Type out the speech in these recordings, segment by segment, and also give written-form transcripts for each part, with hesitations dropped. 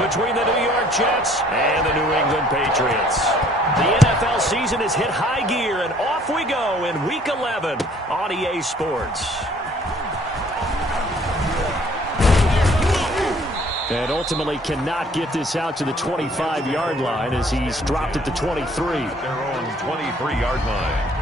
between the New York Jets and the New England Patriots. The NFL season has hit high gear, and off we go in Week 11 on EA Sports. And ultimately cannot get this out to the 25-yard line as he's dropped at the 23. At their own 23-yard line.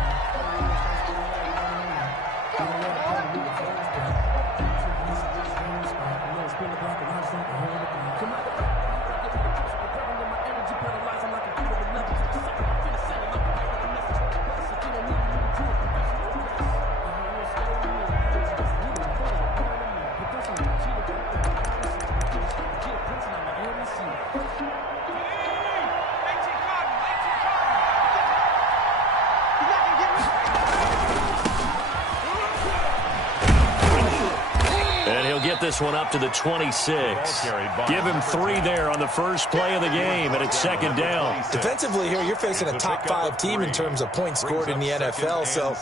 This one up to the 26. Give him 3 there on the first play of the game, and it's second down. Defensively here, you're facing a top-5 team in terms of points scored in the NFL, so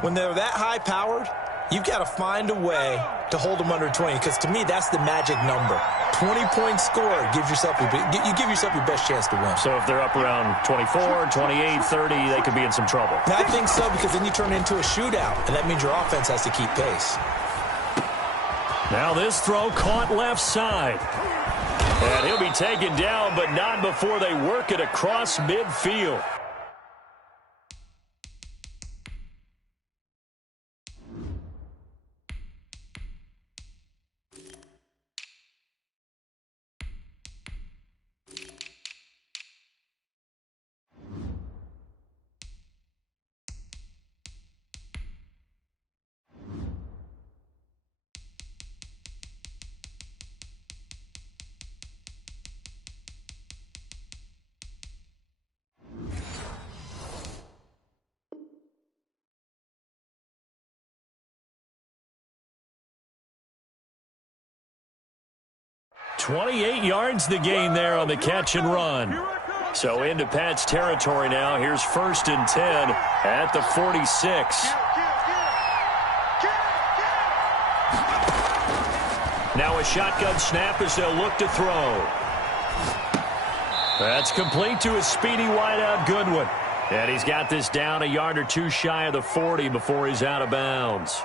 when they're that high-powered, you've got to find a way to hold them under 20, because to me, that's the magic number. 20 points scored gives yourself you give yourself your best chance to win. So if they're up around 24, 28, 30, they could be in some trouble. I think so, because then you turn it into a shootout, and that means your offense has to keep pace. Now this throw caught left side. And he'll be taken down, but not before they work it across midfield. .28 yards the gain there on the catch and run. So into Pat's territory now. Here's 1st and 10 at the 46. Now a shotgun snap as they'll look to throw. That's complete to a speedy wideout Goodwin. And he's got this down a yard or 2 shy of the 40 before he's out of bounds.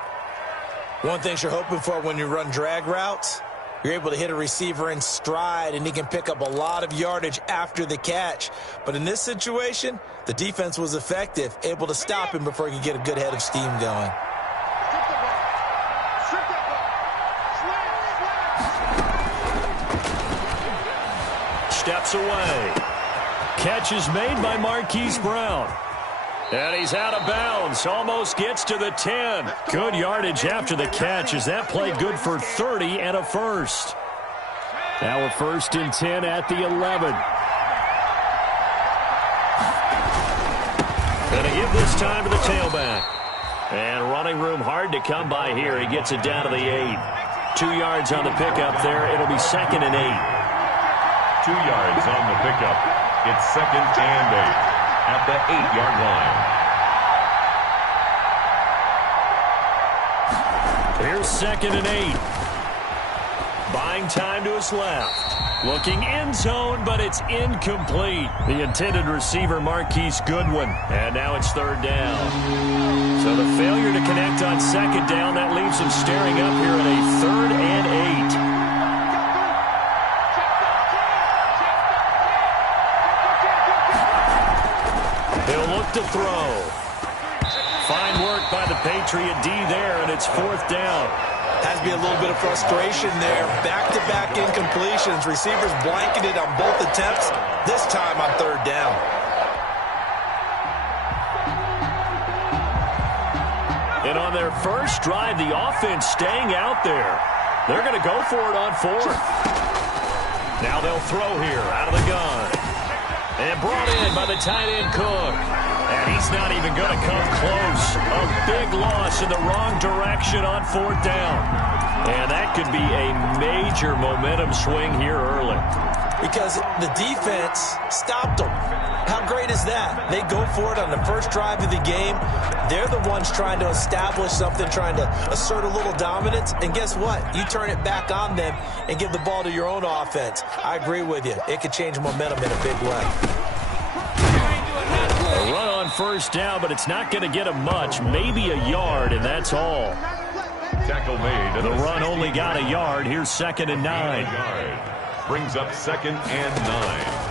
One thing you're hoping for when you run drag routes, you're able to hit a receiver in stride, and he can pick up a lot of yardage after the catch. But in this situation, the defense was effective, able to stop him before he could get a good head of steam going. Steps away. Catch is made by Marquise Brown. And he's out of bounds. Almost gets to the 10. Good yardage after the catch as that play good for 30 and a first. Now a 1st and 10 at the 11. Gonna give this time to the tailback. And running room hard to come by here. He gets it down to the 8. 2 yards on the pickup there. It'll be 2nd and 8. 2 yards on the pickup. It's 2nd and 8. At the 8-yard line. Here's 2nd and 8. Buying time to his left. Looking end zone, but it's incomplete. The intended receiver, Marquise Goodwin. And now it's 3rd down. So the failure to connect on 2nd down, that leaves him staring up here at a 3rd and 8. To throw. Fine work by the Patriot D there, and it's 4th down. Has to be a little bit of frustration there. Back-to-back incompletions. Receivers blanketed on both attempts, this time on 3rd down. And on their first drive, the offense staying out there. They're going to go for it on 4th. Now they'll throw here out of the gun. And brought in by the tight end Cook. And he's not even going to come close. A big loss in the wrong direction on 4th down. And that could be a major momentum swing here early. Because the defense stopped them. How great is that? They go for it on the first drive of the game. They're the ones trying to establish something, trying to assert a little dominance. And guess what? You turn it back on them and give the ball to your own offense. I agree with you. It could change momentum in a big way. A run on first down, but it's not going to get him much. Maybe a yard, and that's all. Tackle made. The run only got a yard. Here's 2nd and 9. Brings up 2nd and 9.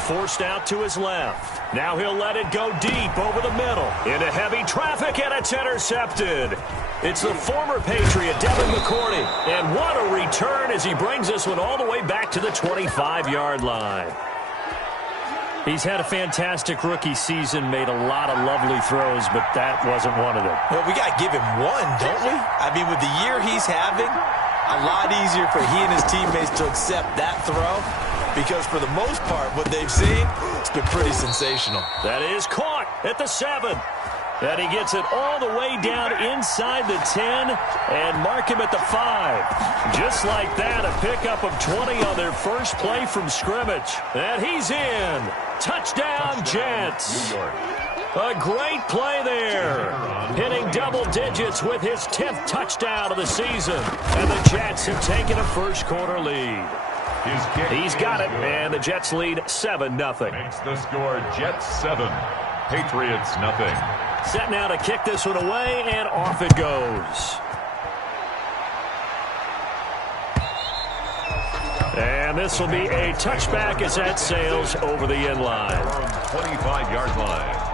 Forced out to his left. Now he'll let it go deep over the middle. Into heavy traffic, and it's intercepted. It's the former Patriot, Devin McCourty. And what a return as he brings this one all the way back to the 25-yard line. He's had a fantastic rookie season, made a lot of lovely throws, but that wasn't one of them. Well, we got to give him one, don't we? I mean, with the year he's having, a lot easier for he and his teammates to accept that throw. Because for the most part, what they've seen, it's been pretty sensational. That is caught at the 7. And he gets it all the way down inside the 10 and mark him at the 5. Just like that, a pickup of 20 on their first play from scrimmage. And he's in. Touchdown, Jets. New York. A great play there. Hitting double digits with his 10th touchdown of the season. And the Jets have taken a first-quarter lead. He's got it, and the Jets lead 7-0. Makes the score Jets 7, Patriots nothing. Set now to kick this one away, and off it goes. And this will be a touchback as that sails over the end line. 25-yard line.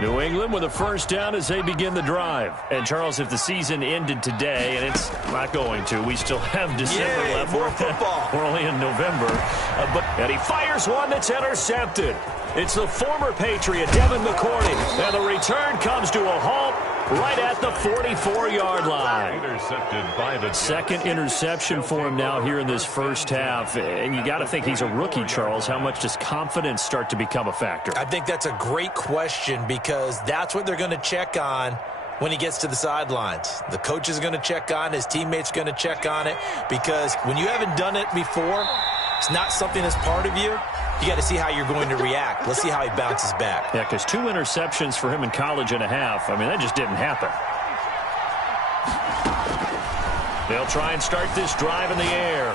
New England with a first down as they begin the drive. And, Charles, if the season ended today, and it's not going to, we still have December left. More football. We're only in November. And he fires one that's intercepted. It's the former Patriot, Devin McCourty. And the return comes to a halt right at the 44-yard line. Intercepted by the Jets. Second interception for him now here in this first half. And you got to think he's a rookie, Charles. How much does confidence start to become a factor? I think that's a great question because that's what they're going to check on when he gets to the sidelines. The coach is going to check on, his teammates are going to check on it because when you haven't done it before, it's not something that's part of you. You got to see how you're going to react. Let's see how he bounces back. Yeah, because 2 interceptions for him in college and a half. I mean, that just didn't happen. They'll try and start this drive in the air.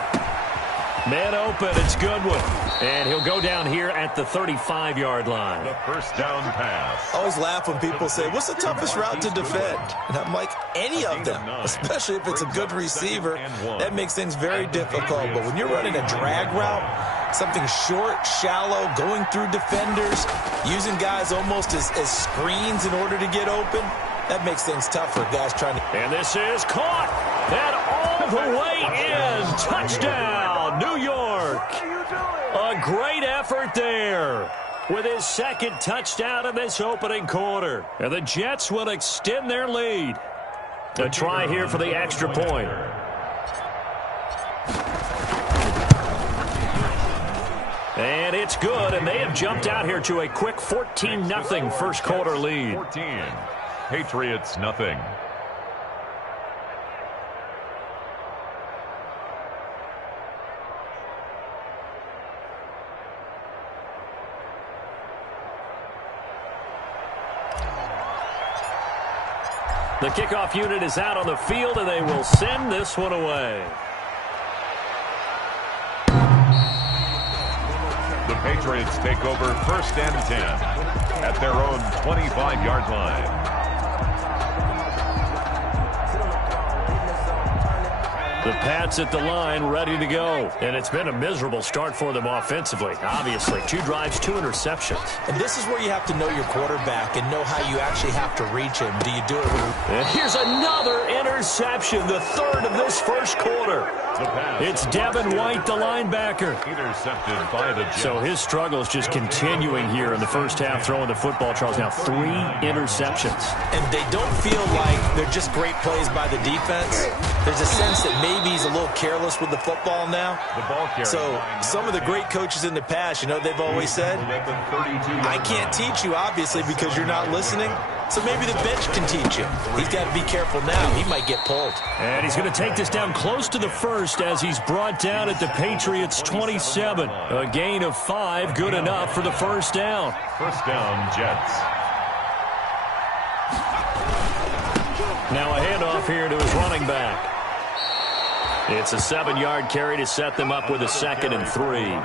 Man open, it's Goodwin. And he'll go down here at the 35-yard line. The first down pass. I always laugh when people say, what's the toughest route to defend? And I'm like, any of them, especially if it's a good receiver. That makes things very difficult. But when you're running a drag route, something short, shallow, going through defenders, using guys almost as screens in order to get open, that makes things tough for guys trying to... And this is caught. And all the way in. Touchdown, New York. A great effort there with his second touchdown in this opening quarter. And the Jets will extend their lead. A try here for the extra point. And it's good, and they have jumped out here to a quick 14-0 first quarter lead. 14. Patriots nothing. The kickoff unit is out on the field, and they will send this one away. The Patriots take over first and 10 at their own 25-yard line. The Pats at the line, ready to go. And it's been a miserable start for them offensively. Obviously, 2 drives, 2 interceptions. And this is where you have to know your quarterback and know how you actually have to reach him. Do you do it with... And here's another interception, the third of this first quarter. It's Devin White, the linebacker. Intercepted by the Jets. So his struggle is just continuing here in the first half, throwing the football. Charles, now 3 interceptions. And they don't feel like they're just great plays by the defense. There's a sense that maybe he's a little careless with the football now. So some of the great coaches in the past, you know, they've always said, I can't teach you, obviously, because you're not listening. So maybe the bench can teach him. He's got to be careful now. He might get pulled. And he's going to take this down close to the first as he's brought down at the Patriots' 27. A gain of 5, good enough for the first down. First down, Jets. Now a handoff here to his running back. It's a 7-yard carry to set them up with a 2nd and 3.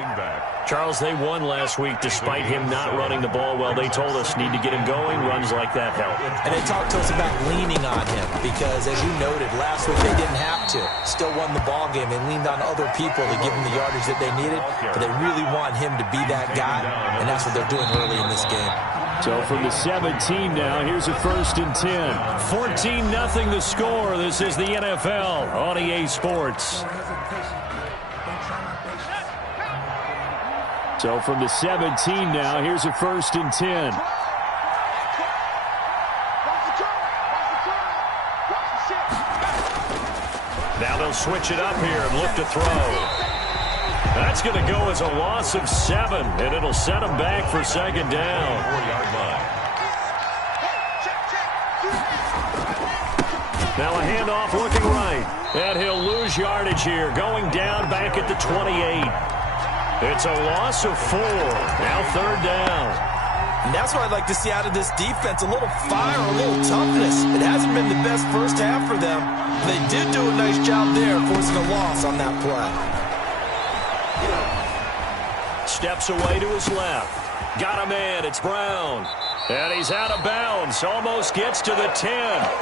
Charles, they won last week despite him not running the ball well. They told us need to get him going. Runs like that help. And they talked to us about leaning on him because, as you noted, last week they didn't have to. Still won the ball game. They leaned on other people to give them the yardage that they needed, but they really want him to be that guy, and that's what they're doing early in this game. So from the 17 now, here's a 1st and 10. 14-0 the score. This is the NFL on EA Sports. So from the 17 now, here's a 1st and 10. Now they'll switch it up here and look to throw. That's going to go as a loss of 7, and it'll set him back for 2nd down. 4-yard line. Now a handoff looking right. And he'll lose yardage here, going down back at the 28. It's a loss of 4. Now 3rd down. And that's what I'd like to see out of this defense, a little fire, a little toughness. It hasn't been the best first half for them. They did do a nice job there, forcing a loss on that play. Steps away to his left. Got a man. It's Brown. And he's out of bounds. Almost gets to the 10.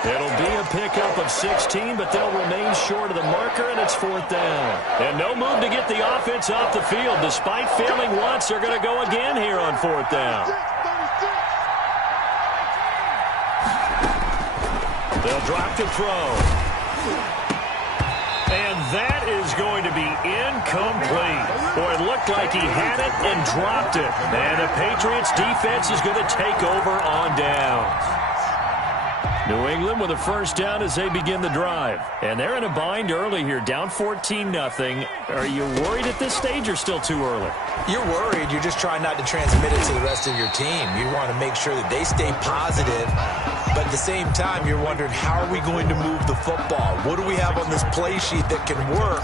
It'll be a pickup of 16, but they'll remain short of the marker, and it's 4th down. And no move to get the offense off the field. Despite failing once, they're going to go again here on 4th down. They'll drop to throw. And that is going to be incomplete. Boy, it looked like he had it and dropped it. And the Patriots defense is going to take over on downs. New England with a 1st down as they begin the drive. And they're in a bind early here, down 14-0. Are you worried at this stage or still too early? You're worried. You're just trying not to transmit it to the rest of your team. You want to make sure that they stay positive. But at the same time, you're wondering, how are we going to move the football? What do we have on this play sheet that can work?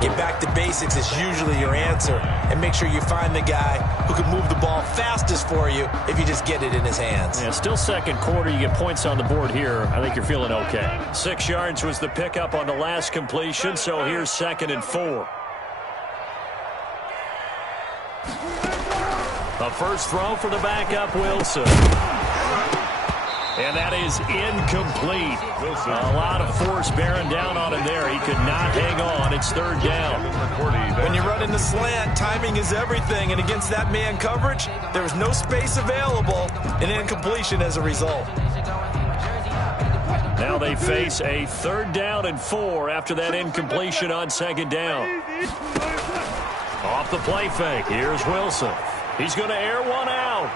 Get back to basics is usually your answer. And make sure you find the guy who can move the ball fastest for you if you just get it in his hands. Yeah, still 2nd quarter. You get points on the board here. I think you're feeling okay. 6 yards was the pickup on the last completion, so here's 2nd and 4. A first throw for the backup, Wilson. And that is incomplete. A lot of force bearing down on him there. He could not hang on. It's 3rd down. When you run in the slant, timing is everything. And against that man coverage, there was no space available, and incompletion as a result. Now they face a 3rd down and 4 after that incompletion on 2nd down. Off the play fake. Here's Wilson. He's going to air one out.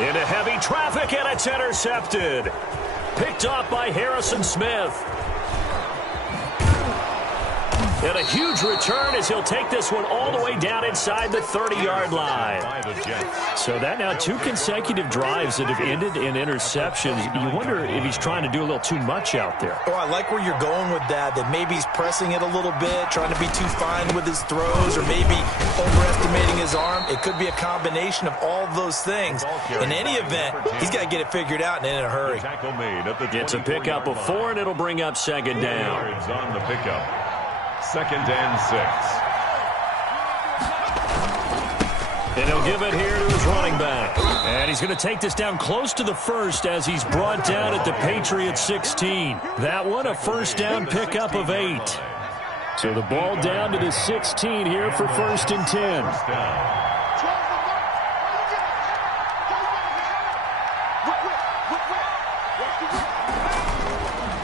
Into heavy traffic, and it's intercepted. Picked off by Harrison Smith. And a huge return as he'll take this one all the way down inside the 30-yard line. So that now 2 consecutive drives that have ended in interceptions. You wonder if he's trying to do a little too much out there. Oh, I like where you're going with that maybe he's pressing it a little bit, trying to be too fine with his throws, or maybe overestimating his arm. It could be a combination of all of those things. In any event, he's got to get it figured out and in a hurry. It's a pickup of 4, and it'll bring up 2nd down. On the pickup. 2nd and 6. And he'll give it here to his running back. And he's going to take this down close to the first as he's brought down at the Patriots 16. That one a 1st down pickup of 8. So the ball down to the 16 here for 1st and 10.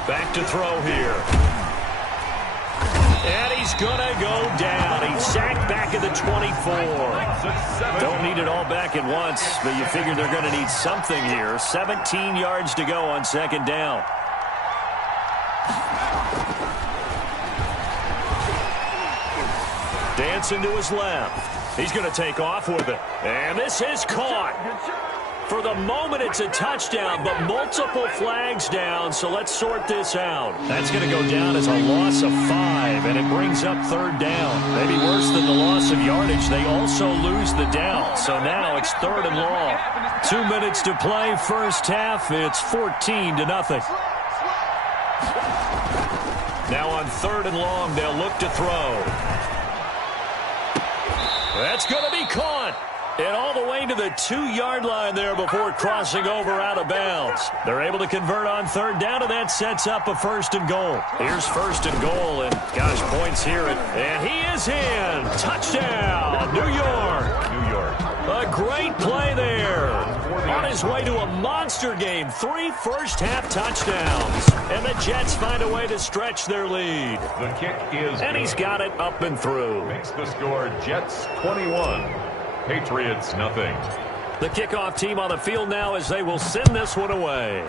Back to throw here. And he's going to go down. He's sacked back at the 24. Don't need it all back at once, but you figure they're going to need something here. 17 yards to go on 2nd down. Dancing to his left. He's going to take off with it. And this is caught. For the moment, it's a touchdown, but multiple flags down, so let's sort this out. That's going to go down as a loss of 5, and it brings up third down. Maybe worse than the loss of yardage, they also lose the down, so now it's 3rd and long. 2 minutes to play, first half, it's 14-0. Now on 3rd and long, they'll look to throw. That's going to be caught. And all the way to the 2-yard line there before crossing over out of bounds. They're able to convert on 3rd down, and that sets up a 1st and goal. Here's 1st and goal, and gosh, points here. And he is in. Touchdown, New York. New York. A great play there. On his way to a monster game. 3 first-half touchdowns. And the Jets find a way to stretch their lead. The kick is and he's got it up and through. Makes the score Jets 21. Patriots nothing. The kickoff team on the field now as they will send this one away.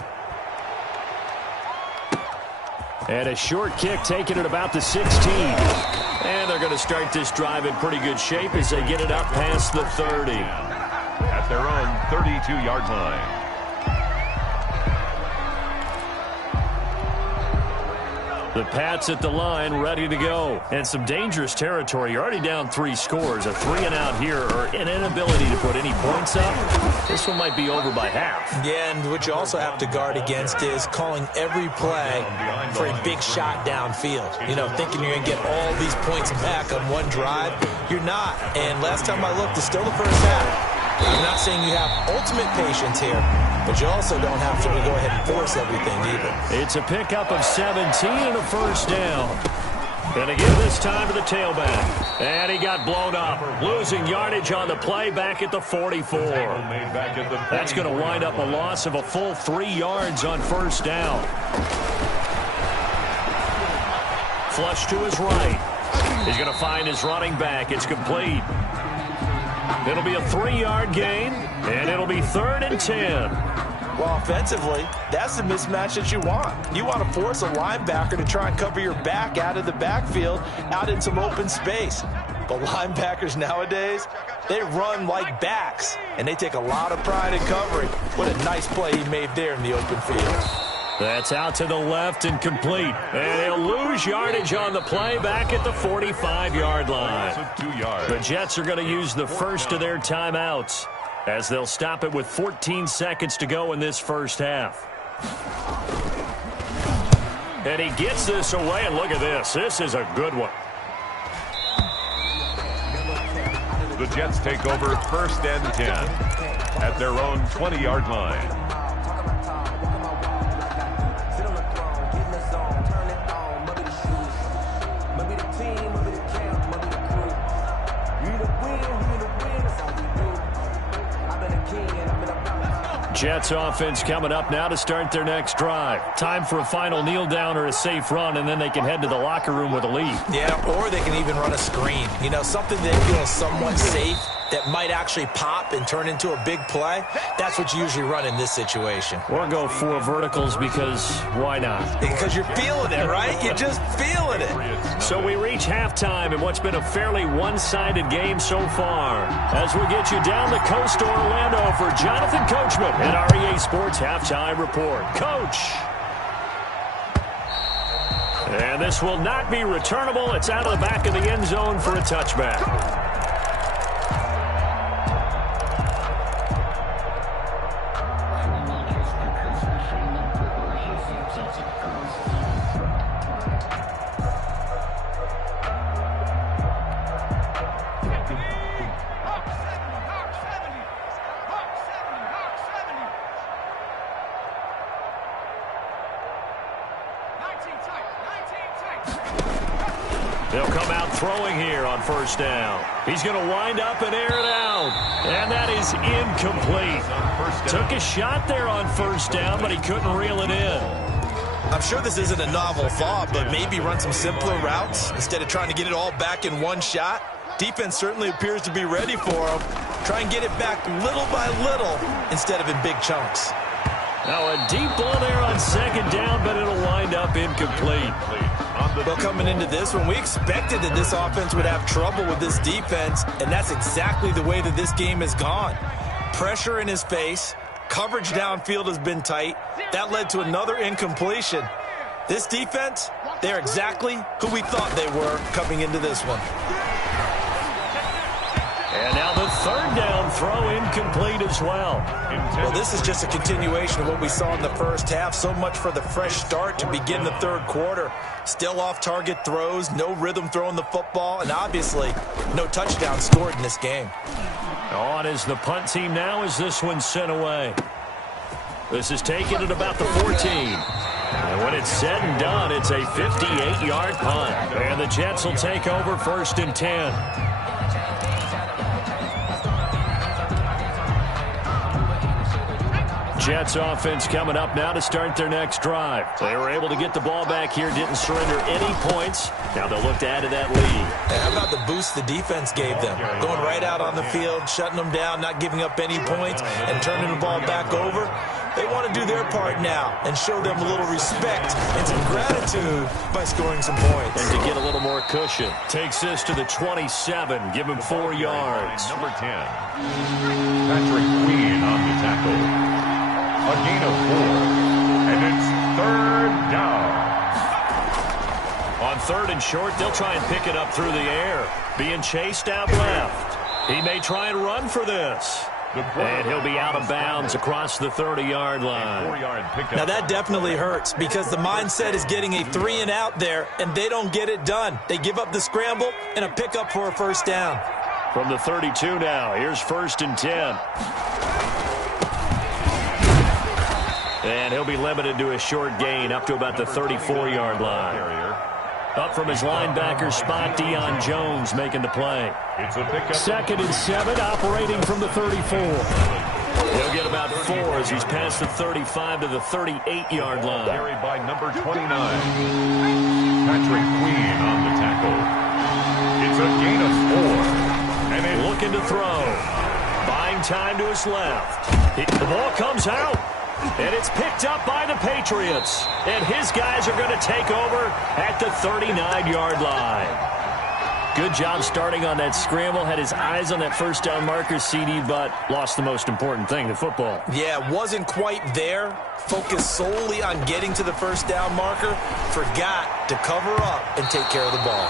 And a short kick taken at about the 16. And they're going to start this drive in pretty good shape as they get it up past the 30. At their own 32-yard line. The Pats at the line, ready to go. And some dangerous territory. You're already down 3 scores. A 3-and-out here, or an inability to put any points up. This one might be over by half. Yeah, and what you also have to guard against is calling every play for a big shot downfield. You know, thinking you're going to get all these points back on one drive. You're not. And last time I looked, it's still the first half. I'm not saying you have ultimate patience here, but you also don't have to go ahead and force everything either. It's a pickup of 17 and a 1st down. Going to give this time to the tailback. And he got blown up. Losing yardage on the play back at the 44. That's going to wind up a loss of a full 3 yards on 1st down. Flush to his right. He's going to find his running back. It's complete. It'll be a 3-yard gain, and it'll be 3rd and 10. Well, offensively, that's the mismatch that you want. You want to force a linebacker to try and cover your back out of the backfield, out in some open space. But linebackers nowadays, they run like backs, and they take a lot of pride in covering. What a nice play he made there in the open field. That's out to the left and complete. And he'll lose yardage on the play back at the 45-yard line. 2 yards. The Jets are going to use the first of their timeouts as they'll stop it with 14 seconds to go in this first half. And he gets this away, and look at this. This is a good one. The Jets take over 1st and 10 at their own 20-yard line. Jets offense coming up now to start their next drive. Time for a final kneel down or a safe run, and then they can head to the locker room with a lead. Yeah, or they can even run a screen. You know, something they feel somewhat safe that might actually pop and turn into a big play. That's what you usually run in this situation. Or go 4 verticals because why not? Because you're feeling it, right? You're just feeling it. So we reach halftime in what's been a fairly one-sided game so far. As we get you down the coast to Orlando for Jonathan Coachman at REA Sports Halftime Report. Coach. And this will not be returnable. It's out of the back of the end zone for a touchback. They'll come out throwing here on 1st down. He's going to wind up and air it out. And that is incomplete. Took a shot there on 1st down, but he couldn't reel it in. I'm sure this isn't a novel thought, but maybe run some simpler routes instead of trying to get it all back in one shot. Defense certainly appears to be ready for him. Try and get it back little by little instead of in big chunks. Now a deep ball there on 2nd down, but it'll wind up incomplete. Well, coming into this one, we expected that this offense would have trouble with this defense, and that's exactly the way that this game has gone. Pressure in his face, Coverage downfield has been tight. That led to another incompletion. This defense, they're exactly who we thought they were coming into this one. And now the third down throw incomplete as well. Well, this is just a continuation of what we saw in the first half. So much for the fresh start to begin the third quarter. Still off-target throws, no rhythm throwing the football, and obviously no touchdown scored in this game. On is the punt team now as this one's sent away. This is taken at about the 14. And when it's said and done, it's a 58-yard punt. And the Jets will take over 1st and 10. Jets offense coming up now to start their next drive. They were able to get the ball back here, didn't surrender any points. Now they'll look to add to that lead. And how about the boost the defense gave them? Going right out on the field, shutting them down, not giving up any points, and turning the ball back over. They want to do their part now and show them a little respect and some gratitude by scoring some points. And to get a little more cushion. Takes this to the 27, give him 4 yards. Number 10, Patrick Queen on the tackle. A gain of 4, and it's 3rd down. On 3rd and short, they'll try and pick it up through the air. Being chased out left. He may try and run for this. And he'll be out of bounds across the 30-yard line. Now that definitely hurts because the mindset is getting a 3 and out there, and they don't get it done. They give up the scramble and a pickup for a 1st down. From the 32 now, here's 1st and 10. And he'll be limited to a short gain up to about the 34-yard line. Up from his linebacker spot, Deion Jones making the play. 2nd and 7, operating from the 34. He'll get about 4 as he's past the 35 to the 38-yard line. Carried by number 29, Patrick Queen on the tackle. It's a gain of 4. And it's looking to throw. Buying time to his left. The ball comes out. And it's picked up by the Patriots. And his guys are going to take over at the 39-yard line. Good job starting on that scramble. Had his eyes on that 1st down marker, CD, but lost the most important thing, the football. Yeah, wasn't quite there. Focused solely on getting to the 1st down marker. Forgot to cover up and take care of the ball.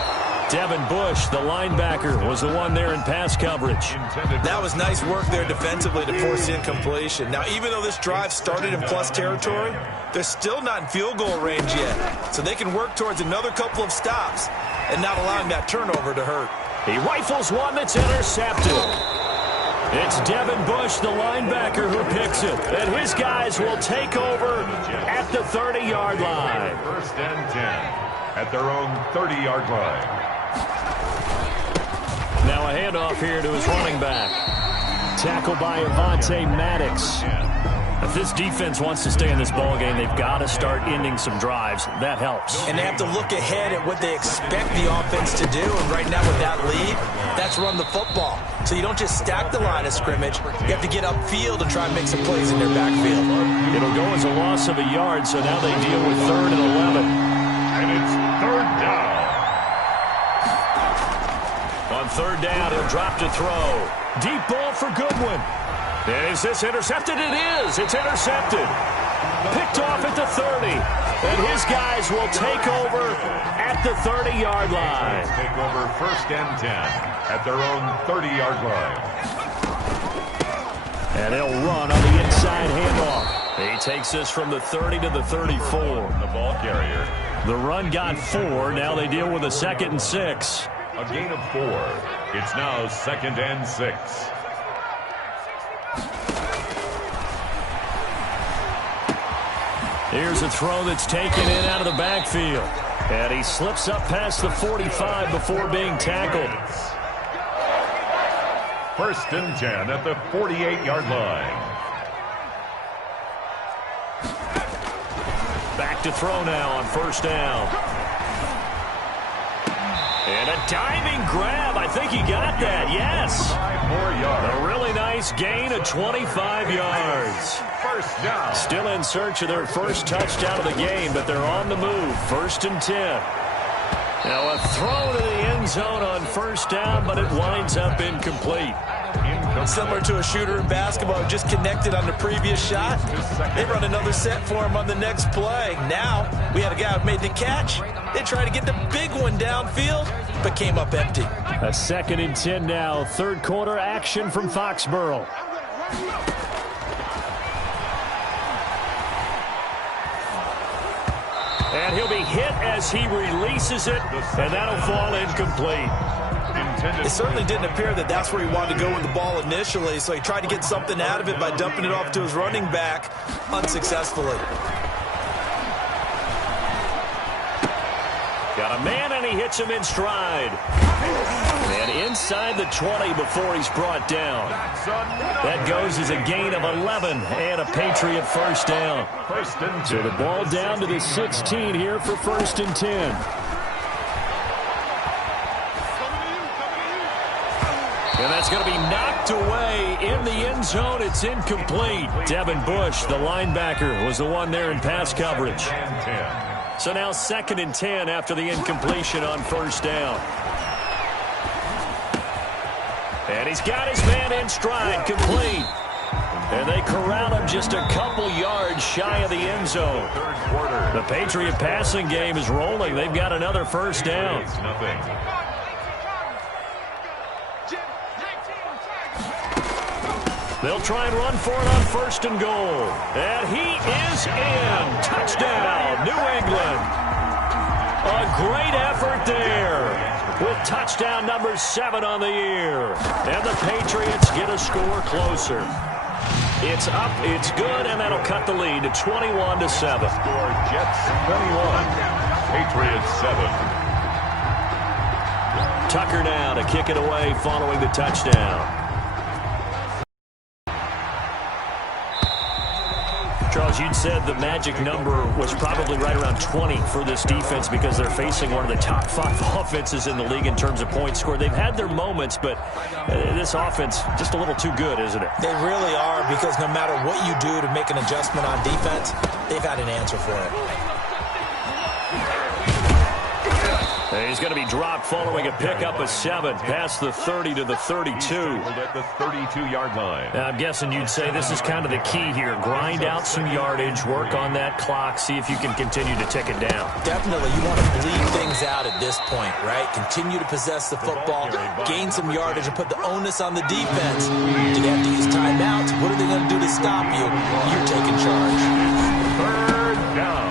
Devin Bush, the linebacker, was the one there in pass coverage. That was nice work there defensively to force the incompletion. Now, even though this drive started in plus territory, they're still not in field goal range yet. So they can work towards another couple of stops and not allowing that turnover to hurt. He rifles one that's intercepted. It's Devin Bush, the linebacker, who picks it. And his guys will take over at the 30-yard line. 1st and 10 at their own 30-yard line. Now a handoff here to his running back. Tackled by Avonte Maddox. If this defense wants to stay in this ballgame, they've got to start ending some drives. That helps. And they have to look ahead at what they expect the offense to do. And right now with that lead, that's run the football. So you don't just stack the line of scrimmage. You have to get upfield and try and make some plays in their backfield. It'll go as a loss of a yard, so now they deal with 3rd and 11. And it's 3rd down. On 3rd down, he'll drop to throw. Deep ball for Goodwin. And is this intercepted? It is. It's intercepted. Picked off at the 30. And his guys will take over at the 30-yard line. Take over 1st and 10 at their own 30-yard line. And he'll run on the inside handoff. He takes this from the 30 to the 34. The ball carrier. The run got 4. Now they deal with a 2nd and 6. A gain of 4. It's now 2nd and 6. Here's a throw that's taken in out of the backfield. And he slips up past the 45 before being tackled. 1st and 10 at the 48-yard line. Back to throw now on 1st down. And a diving grab. I think he got that. Yes. 5 more yards. A really nice gain of 25 yards. 1st down. Still in search of their first touchdown of the game, but they're on the move. 1st and 10. Now a throw to the end zone on 1st down, but it winds up incomplete. Similar to a shooter in basketball, just connected on the previous shot. They run another set for him on the next play. Now, we had a guy who made the catch. They tried to get the big one downfield, but came up empty. A 2nd and 10 now. Third quarter action from Foxborough. And he'll be hit as he releases it, and that'll fall incomplete. It certainly didn't appear that that's where he wanted to go with the ball initially, so he tried to get something out of it by dumping it off to his running back unsuccessfully. Got a man, and he hits him in stride. And inside the 20 before he's brought down. That goes as a gain of 11 and a Patriot first down. So the ball down to the 16 here for 1st and 10. And that's going to be knocked away in the end zone. It's incomplete. Devin Bush, the linebacker, was the one there in pass coverage. So now 2nd and 10 after the incompletion on first down. And he's got his man in stride, complete. And they corral him just a couple yards shy of the end zone. The Patriot passing game is rolling. They've got another first down. They'll try and run for it on 1st and goal. And he is in. Touchdown, New England. A great effort there with touchdown number 7 on the year. And the Patriots get a score closer. It's up, it's good, and that'll cut the lead to 21-7. Score Jets 21, Patriots 7. Tucker now to kick it away following the touchdown. Charles, you'd said the magic number was probably right around 20 for this defense because they're facing one of the top 5 offenses in the league in terms of points scored. They've had their moments, but this offense just a little too good, isn't it? They really are, because no matter what you do to make an adjustment on defense, they've had an answer for it. He's going to be dropped following a pickup of 7 past the 30 to the 32. At the 32-yard line. I'm guessing you'd say this is kind of the key here. Grind out some yardage, work on that clock, see if you can continue to tick it down. Definitely. You want to bleed things out at this point, right? Continue to possess the football, gain some yardage, and put the onus on the defense. Do they have to use timeouts? What are they going to do to stop you? You're taking charge. 3rd down.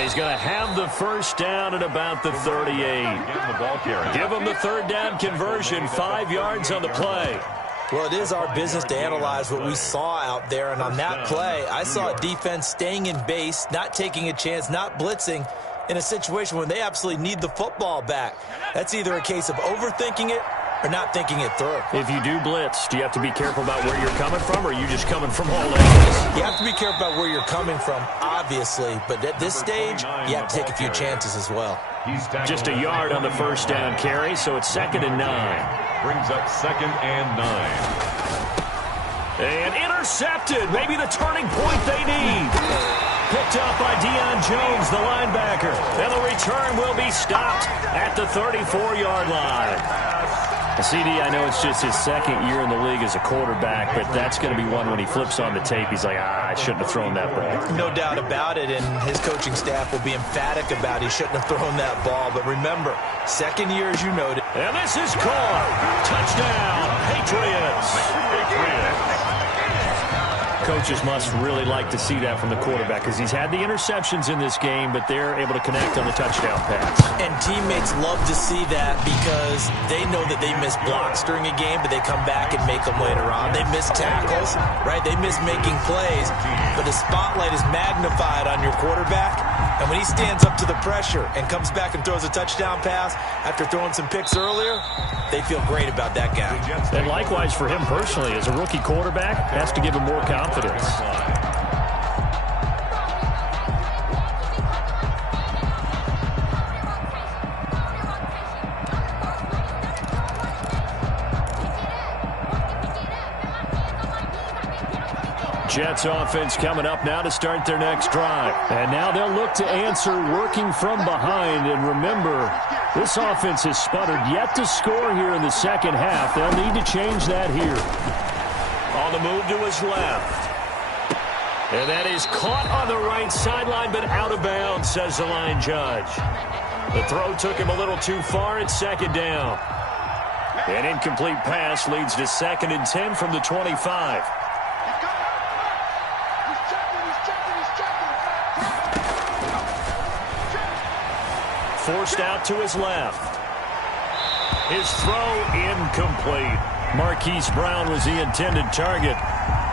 He's going to have the first down at about the 38. Give him the 3rd down conversion, 5 yards on the play. Well, it is our business to analyze what we saw out there, and on that play, I saw a defense staying in base, not taking a chance, not blitzing in a situation when they absolutely need the football back. That's either a case of overthinking it or not thinking it through. If you do blitz, do you have to be careful about where you're coming from, or are you just coming from all angles? You have to be careful about where you're coming from, obviously, but at this stage, you have to take a few chances as well. Just a yard on the first down carry, so it's 2nd and 9. Brings up 2nd and 9. And intercepted, maybe the turning point they need. Picked up by Deion Jones, the linebacker. And the return will be stopped at the 34-yard line. CD, I know it's just his 2nd year in the league as a quarterback, but that's going to be one when he flips on the tape. He's like, I shouldn't have thrown that ball. No doubt about it, and his coaching staff will be emphatic about he shouldn't have thrown that ball. But remember, 2nd year, as you noted. And this is caught. Touchdown, Patriots. Coaches must really like to see that from the quarterback because he's had the interceptions in this game, but they're able to connect on the touchdown pass. And teammates love to see that because they know that they miss blocks during a game, but they come back and make them later on. They miss tackles, right? They miss making plays, but the spotlight is magnified on your quarterback. And when he stands up to the pressure and comes back and throws a touchdown pass after throwing some picks earlier, they feel great about that guy. And likewise for him personally, as a rookie quarterback, has to give him more confidence. Jets offense coming up now to start their next drive. And now they'll look to answer working from behind. And remember, this offense has sputtered yet to score here in the second half. They'll need to change that here. On the move to his left. And that is caught on the right sideline, but out of bounds, says the line judge. The throw took him a little too far at second down. An incomplete pass leads to 2nd and 10 from the 25. Forced out to his left. His throw incomplete. Marquise Brown was the intended target.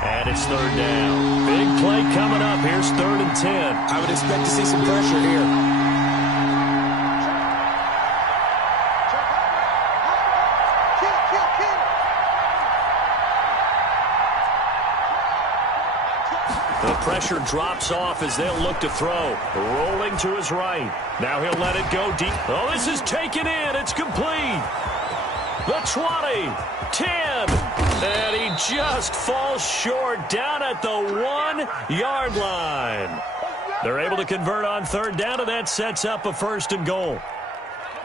And it's 3rd down. Big play coming up. Here's 3rd and 10. I would expect to see some pressure here. The pressure drops off as they'll look to throw. Rolling to his right. Now he'll let it go deep. Oh, this is taken in. It's complete. The 20, 10, and he just falls short down at the 1-yard line. They're able to convert on 3rd down, and that sets up a 1st and goal.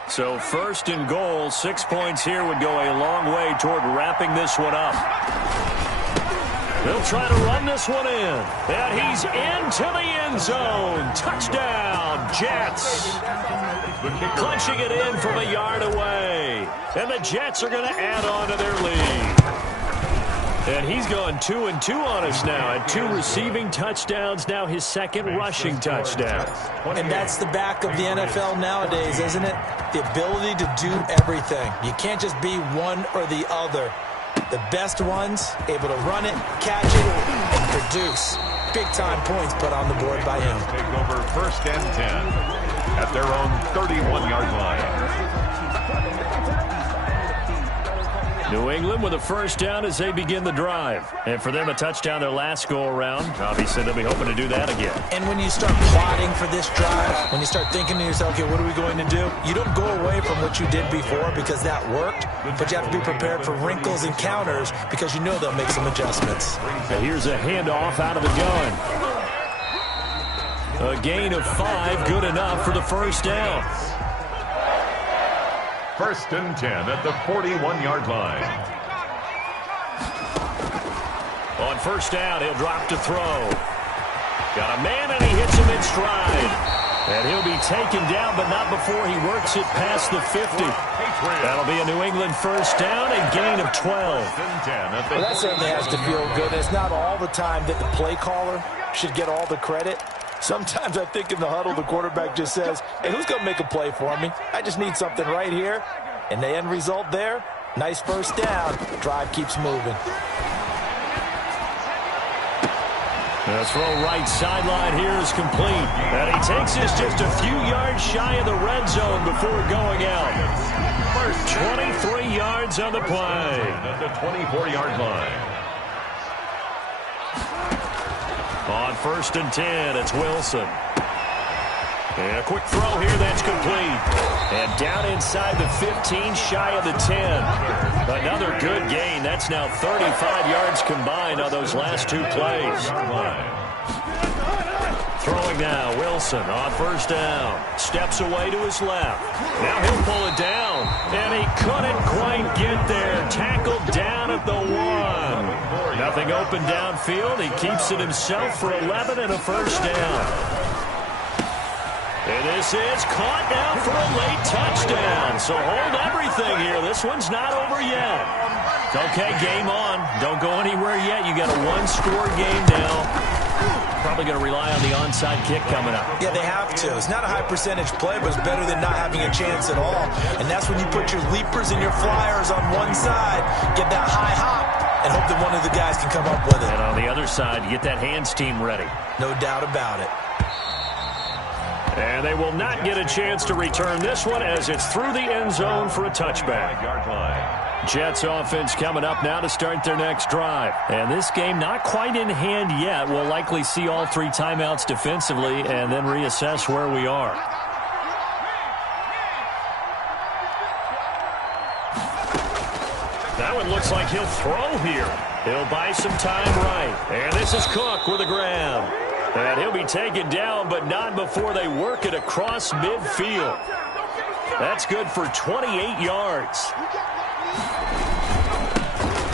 So 1st and goal, 6 points here would go a long way toward wrapping this one up. They'll try to run this one in. And he's into the end zone. Touchdown, Jets. Punching it in from a yard away. And the Jets are going to add on to their lead. And he's gone 2-2 on us now. At 2 receiving touchdowns, now his 2nd rushing touchdown. And that's the back of the NFL nowadays, isn't it? The ability to do everything. You can't just be one or the other. The best ones, able to run it, catch it, and produce. Big-time points put on the board by him. Take over 1st and 10 at their own 31-yard line. New England with a 1st down as they begin the drive. And for them, a touchdown their last go-around. Obviously, they'll be hoping to do that again. And when you start plotting for this drive, when you start thinking to yourself, okay, what are we going to do? You don't go away from what you did before because that worked, but you have to be prepared for wrinkles and counters because you know they'll make some adjustments. And here's a handoff out of the gun. A gain of 5, good enough for the 1st down. 1st and 10 at the 41-yard line. On 1st down, he'll drop to throw. Got a man, and he hits him in stride. And he'll be taken down, but not before he works it past the 50. That'll be a New England 1st down, a gain of 12. Well, that certainly has to feel good. It's not all the time that the play caller should get all the credit. Sometimes I think in the huddle, the quarterback just says, hey, who's going to make a play for me? I just need something right here. And the end result there, nice 1st down. Drive keeps moving. The throw right sideline here is complete. And he takes this just a few yards shy of the red zone before going out. 23 yards on the play. At the 24-yard line. On 1st and 10, it's Wilson. And a quick throw here, that's complete. And down inside the 15, shy of the 10. Another good gain. That's now 35 yards combined on those last 2 plays. Throwing now, Wilson on 1st down. Steps away to his left. Now he'll pull it down. And he couldn't quite get there. Tackled down at the 1. Nothing open downfield. He keeps it himself for 11 and a 1st down. And this is caught now for a late touchdown. So hold everything here. This one's not over yet. Okay, game on. Don't go anywhere yet. You got a 1-score game now. Probably going to rely on the onside kick coming up. Yeah, they have to. It's not a high percentage play, but it's better than not having a chance at all. And that's when you put your leapers and your flyers on one side, get that high hop, and hope that one of the guys can come up with it. And on the other side, you get that hands team ready. No doubt about it. And they will not get a chance to return this one as it's through the end zone for a touchback. Jets offense coming up now to start their next drive. And this game not quite in hand yet. We'll likely see all 3 timeouts defensively and then reassess where we are. That one looks like he'll throw here. He'll buy some time right. And this is Cook with a grab. And he'll be taken down, but not before they work it across midfield. That's good for 28 yards.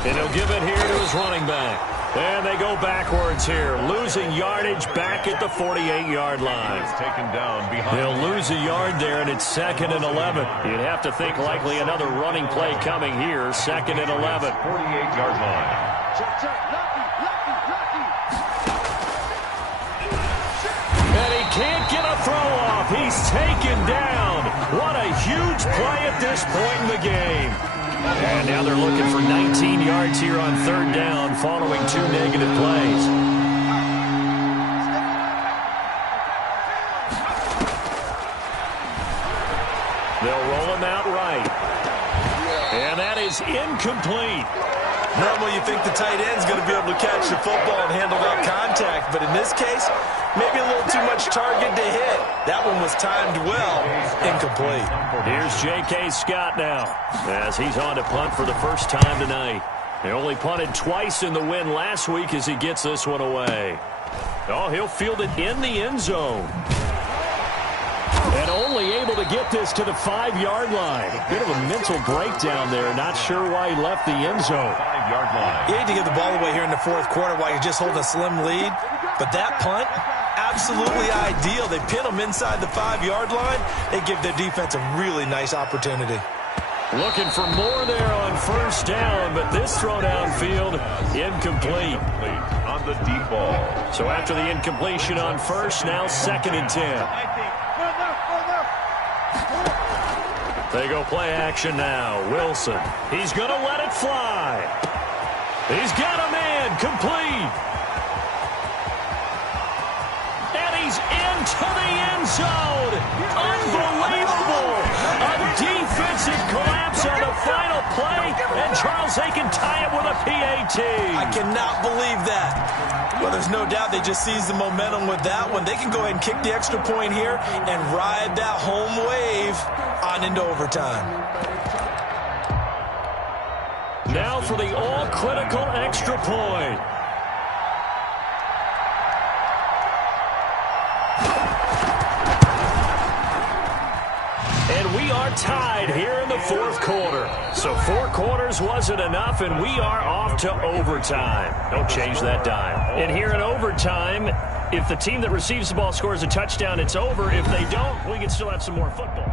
And he'll give it here to his running back. And they go backwards here, losing yardage back at the 48-yard line. Taken down behind. They'll lose a yard there, and it's 2nd and 11. You'd have to think likely another running play coming here, 2nd and 11. 48-yard line. And he can't get a throw off. He's taken down. What a huge play at this point in the game. And now they're looking for 19 yards here on 3rd down following 2 negative plays. They'll roll him out right. And that is incomplete. Normally you think the tight end's going to be able to catch the football and handle that contact, but in this case, maybe a little too much target to hit. That one was timed well. Incomplete. Here's J.K. Scott now, as he's on to punt for the first time tonight. He only punted twice in the win last week as he gets this one away. Oh, he'll field it in the end zone. And only able to get this to the 5-yard line. Bit of a mental breakdown there. Not sure why he left the end zone. 5-yard line. You need to give the ball away here in the 4th quarter while you're just holding a slim lead. But that punt, absolutely ideal. They pin them inside the 5-yard line. They give their defense a really nice opportunity. Looking for more there on 1st down, but this throw downfield, incomplete. On the deep ball. So after the incompletion on 1st, now 2nd and 10. They go play action now. Wilson. He's going to let it fly. He's got a man. Complete. And he's into the end zone. Unbelievable. A defensive collapse on the final play. And Charles, they can tie it with a PAT. I cannot believe that. Well, there's no doubt they just seized the momentum with that one. They can go ahead and kick the extra point here and ride that home wave on into overtime. Now for the all-critical extra point. And we are tied here in the 4th quarter. So 4 quarters wasn't enough, and we are off to overtime. Don't change that dime. And here in overtime, if the team that receives the ball scores a touchdown, it's over. If they don't, we can still have some more football.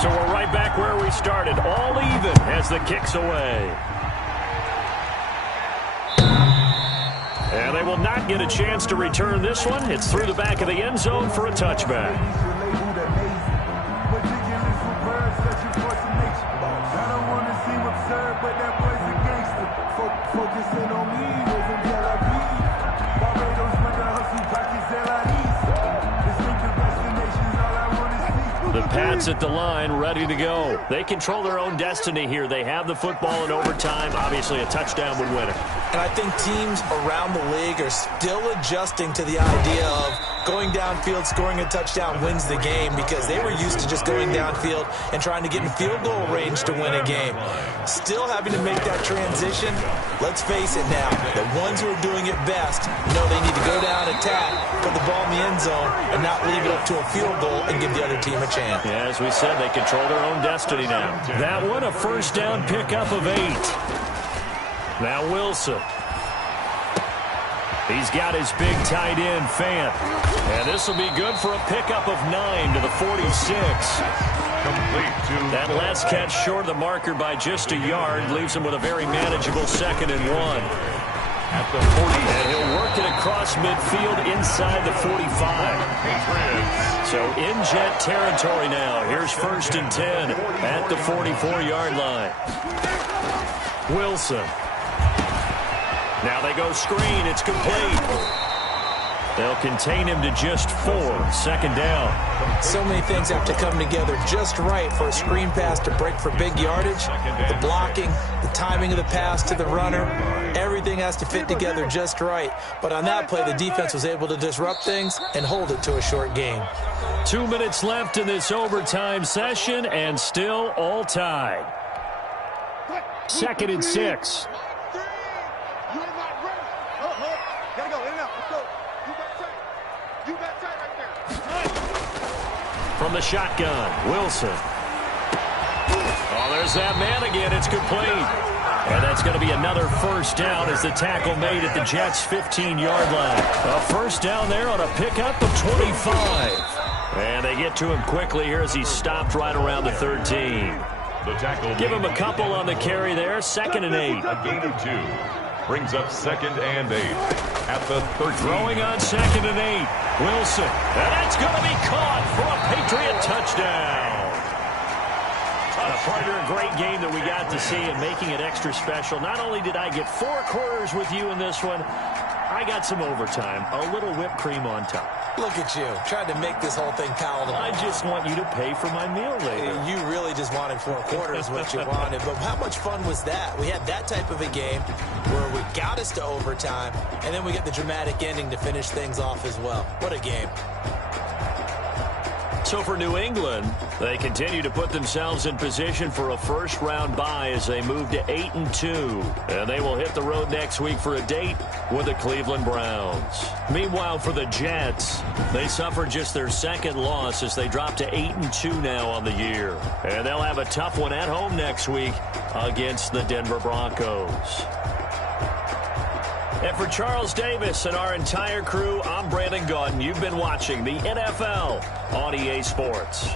So we're right back where we started, all even as the kick's away. And they will not get a chance to return this one. It's through the back of the end zone for a touchback. The Pats at the line, ready to go. They control their own destiny here. They have the football in overtime. Obviously, a touchdown would win it. And I think teams around the league are still adjusting to the idea of going downfield, scoring a touchdown wins the game, because they were used to just going downfield and trying to get in field goal range to win a game. Still having to make that transition. Let's face it now, the ones who are doing it best know they need to go down, attack, put the ball in the end zone, and not leave it up to a field goal and give the other team a chance. Yeah, as we said, they control their own destiny now. That one, a 1st down pickup of 8. Now Wilson. He's got his big tight end, Fant. And this will be good for a pickup of 9 to the 46. Complete to That last catch short of the marker by just a yard leaves him with a very manageable 2nd and 1. at the 40. And he'll work it across midfield inside the 45. So in jet territory now. Here's 1st and 10 at the 44-yard line. Wilson. Now they go screen. It's complete. They'll contain him to just 4. 2nd down. So many things have to come together just right for a screen pass to break for big yardage. The blocking, the timing of the pass to the runner, everything has to fit together just right. But on that play, the defense was able to disrupt things and hold it to a short game. 2 minutes left in this overtime session, and still all tied. 2nd and 6. From the shotgun, Wilson. Oh, there's that man again. It's complete. And that's going to be another 1st down as the tackle made at the Jets' 15-yard line. A 1st down there on a pickup of 25. And they get to him quickly here as he stopped right around the 13. The tackle. Give him a couple on the carry there. 2nd and 8. A gain of 2. Brings up 2nd and 8 at the 13. Throwing on 2nd and 8. Wilson. And that's going to be caught for a Patriot touchdown. Partner, a great game that we got to see and making it extra special. Not only did I get 4 quarters with you in this one, I got some overtime. A little whipped cream on top. Look at you, trying to make this whole thing palatable. I just want you to pay for my meal later. You really just wanted 4 quarters, what you wanted. But how much fun was that? We had that type of a game where we got us to overtime, and then we get the dramatic ending to finish things off as well. What a game. So for New England, they continue to put themselves in position for a first-round bye as they move to 8-2. And they will hit the road next week for a date with the Cleveland Browns. Meanwhile, for the Jets, they suffered just their 2nd loss as they drop to 8-2 now on the year. And they'll have a tough one at home next week against the Denver Broncos. And for Charles Davis and our entire crew, I'm Brandon Gaudin. You've been watching the NFL on EA Sports.